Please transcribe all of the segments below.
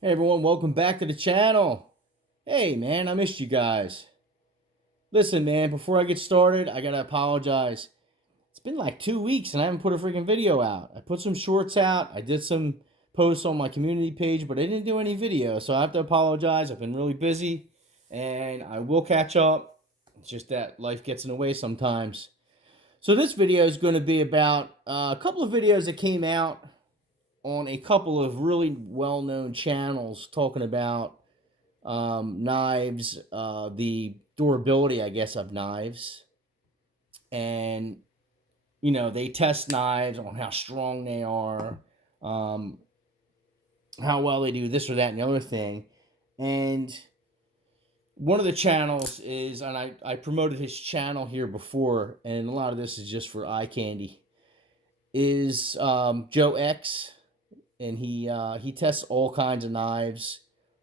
Hey everyone, welcome back to the channel. Hey man, I missed you guys. Listen man, before I get started, I gotta apologize. It's been like 2 weeks and I haven't put a freaking video out. I put some shorts out, I did some posts on my community page, but I didn't do any video, so I have to apologize. I've been really busy and I will catch up. It's just that life gets in the way sometimes. So this video is going to be about a couple of videos that came out on a couple of really well-known channels talking about knives, the durability, I guess, of knives. And, you know, they test knives on how strong they are, how well they do this or that and the other thing. And one of the channels is, and I promoted his channel here before, and a lot of this is just for eye candy, is Joe X. And he tests all kinds of knives.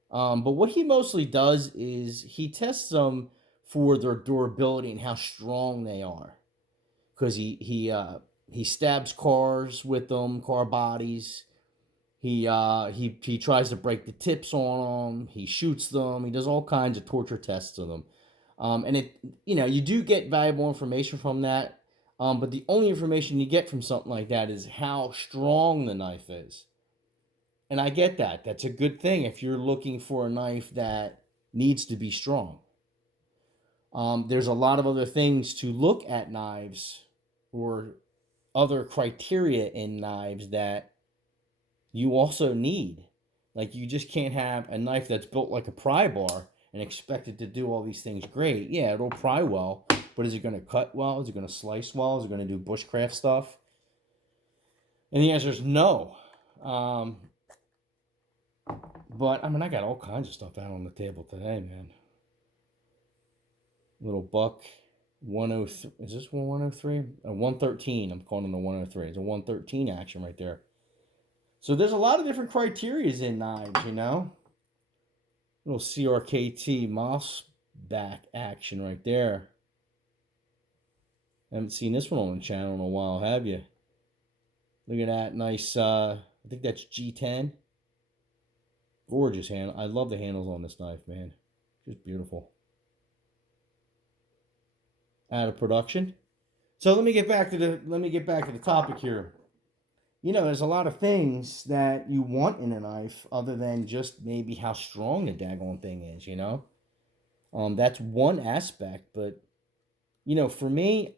But what he mostly does is he tests them for their durability and how strong they are. Because he stabs cars with them, car bodies. He tries to break the tips on them. He shoots them. He does all kinds of torture tests of them. And it, you know, you do get valuable information from that. But the only information you get from something like that is how strong the knife is. And I get that. That's a good thing if you're looking for a knife that needs to be strong. There's a lot of other things to look at knives or other criteria in knives that you also need. Like you just can't have a knife that's built like a pry bar and expect it to do all these things great. Yeah, it'll pry well, but is it going to cut well? Is it going to slice well? Is it going to do bushcraft stuff? And the answer is no. But, I mean, I got all kinds of stuff out on the table today, man. Little buck, 103. Is this one 103? 113. I'm calling it a 103. It's a 113 action right there. So there's a lot of different criterias in knives, you know. Little CRKT moss back action right there. I haven't seen this one on the channel in a while, have you? Look at that nice, I think that's G10. Gorgeous handle. I love the handles on this knife, man. Just beautiful. Out of production. So let me get back to the topic here. You know, there's a lot of things that you want in a knife other than just maybe how strong the daggone thing is, you know? That's one aspect, but you know, for me,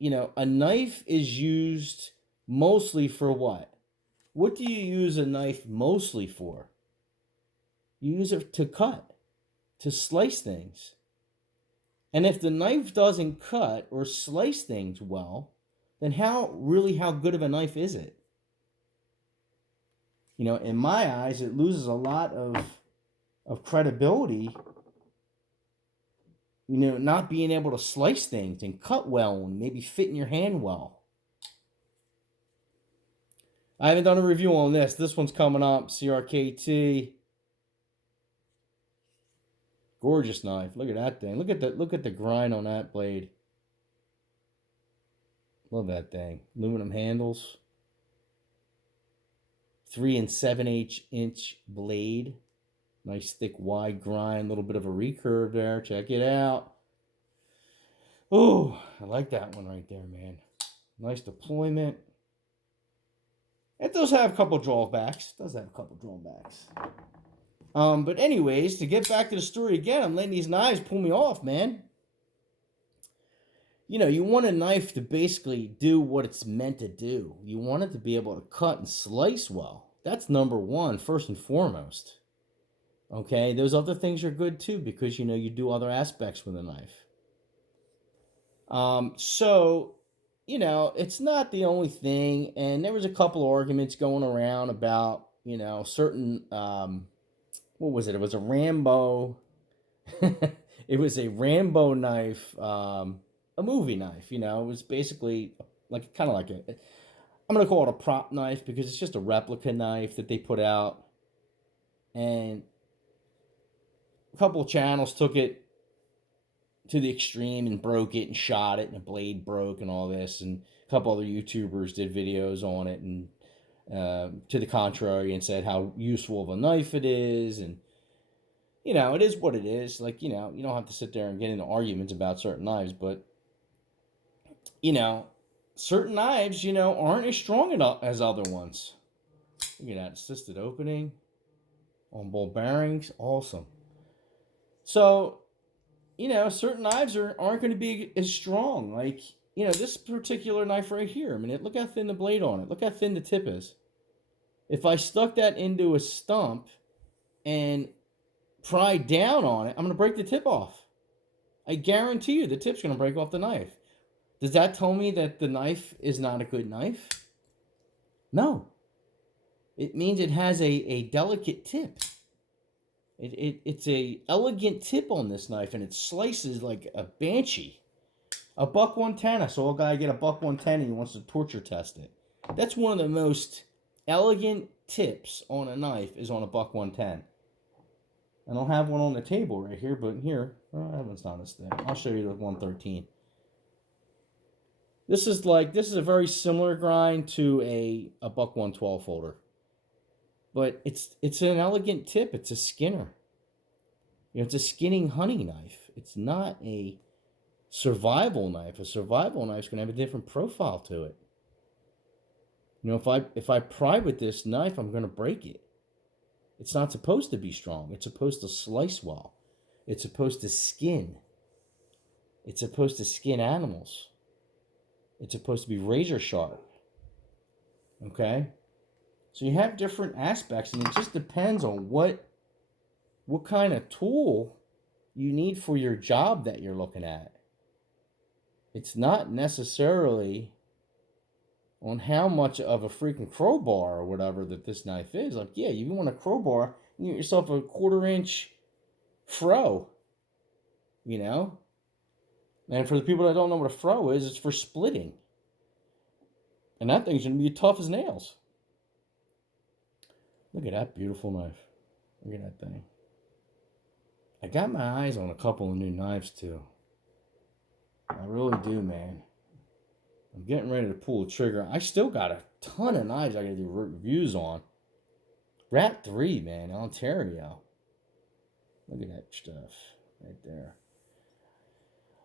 you know, a knife is used mostly for what? What do you use a knife mostly for? You use it to cut, to slice things. And if the knife doesn't cut or slice things well, then how good of a knife is it? You know, in my eyes, it loses a lot of credibility, you know, not being able to slice things and cut well and maybe fit in your hand well. I haven't done a review on this. This one's coming up, CRKT. Gorgeous knife. Look at that thing. Look at the grind on that blade. Love that thing. Aluminum handles. 3 7/8 inch blade. Nice thick wide grind. Little bit of a recurve there. Check it out. Oh, I like that one right there, man. Nice deployment. It does have a couple drawbacks. But anyways, to get back to the story again, I'm letting these knives pull me off, man. You know, you want a knife to basically do what it's meant to do. You want it to be able to cut and slice well. That's number one, first and foremost. Okay, those other things are good too because, you know, you do other aspects with a knife. So, you know, it's not the only thing. And there was a couple of arguments going around about, you know, certain... what was it? It was a Rambo. It was a Rambo knife, a movie knife. You know, it was basically like kind of like a. I'm gonna call it a prop knife because it's just a replica knife that they put out, and a couple of channels took it to the extreme and broke it and shot it, and the blade broke and all this, and a couple other YouTubers did videos on it, and to the contrary and said how useful of a knife it is. And, you know, it is what it is. Like, you know, you don't have to sit there and get into arguments about certain knives, but, you know, certain knives, you know, aren't as strong as other ones. Look at that, assisted opening on ball bearings, awesome. So, you know, certain knives aren't going to be as strong. Like, you know, this particular knife right here, I mean, look how thin the blade on it. Look how thin the tip is. If I stuck that into a stump and pried down on it, I'm going to break the tip off. I guarantee you the tip's going to break off the knife. Does that tell me that the knife is not a good knife? No. It means it has a delicate tip. It's a elegant tip on this knife, and it slices like a banshee. A buck 110. I saw a guy get a buck 110 and he wants to torture test it. That's one of the most elegant tips on a knife is on a buck 110. I don't have one on the table right here, but here, oh, that one's not as thick. I'll show you the 113. This is a very similar grind to a buck 112 folder. But it's an elegant tip. It's a skinner. You know, it's a skinning hunting knife. It's not a survival knife. A survival knife's gonna have a different profile to it. You know, if I pry with this knife, I'm gonna break it. It's not supposed to be strong. It's supposed to slice well. It's supposed to skin. It's supposed to skin animals. It's supposed to be razor sharp. Okay? So you have different aspects, and it just depends on what kind of tool you need for your job that you're looking at. It's not necessarily on how much of a freaking crowbar or whatever that this knife is. Like, yeah, you want a crowbar, you get yourself a 1/4-inch fro, you know? And for the people that don't know what a fro is, it's for splitting. And that thing's going to be tough as nails. Look at that beautiful knife. Look at that thing. I got my eyes on a couple of new knives too. I really do, man. I'm getting ready to pull the trigger. I still got a ton of knives I gotta do reviews on. Rat 3, man, Ontario. Look at that stuff right there.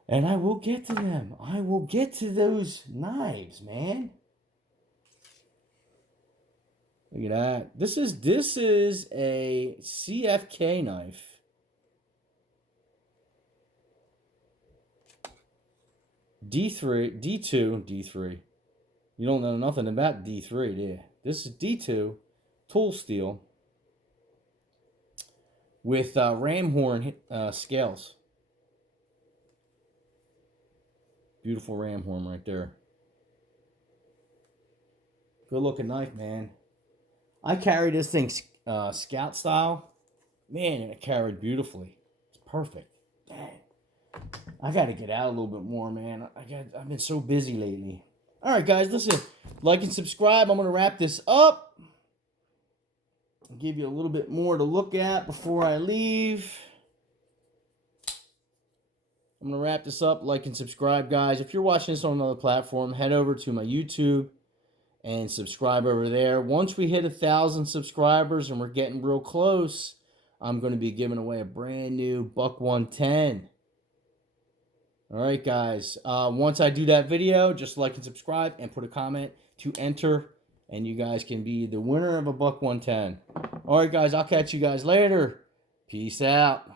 And I will get to them. I will get to those knives, man. Look at that. This is a CFK knife. D3. You don't know nothing about D3, do you? This is D2 tool steel with ram horn scales. Beautiful ram horn right there. Good looking knife, man. I carry this thing scout style. Man, it carried beautifully. It's perfect. Dang. I got to get out a little bit more, man. I've been so busy lately. All right, guys, listen. Like and subscribe. I'm going to wrap this up. I'll give you a little bit more to look at before I leave. I'm going to wrap this up. Like and subscribe, guys. If you're watching this on another platform, head over to my YouTube and subscribe over there. Once we hit 1,000 subscribers, and we're getting real close, I'm going to be giving away a brand new Buck 110. All right, guys. Once I do that video, just like and subscribe and put a comment to enter, and you guys can be the winner of a Buck 110. All right, guys. I'll catch you guys later. Peace out.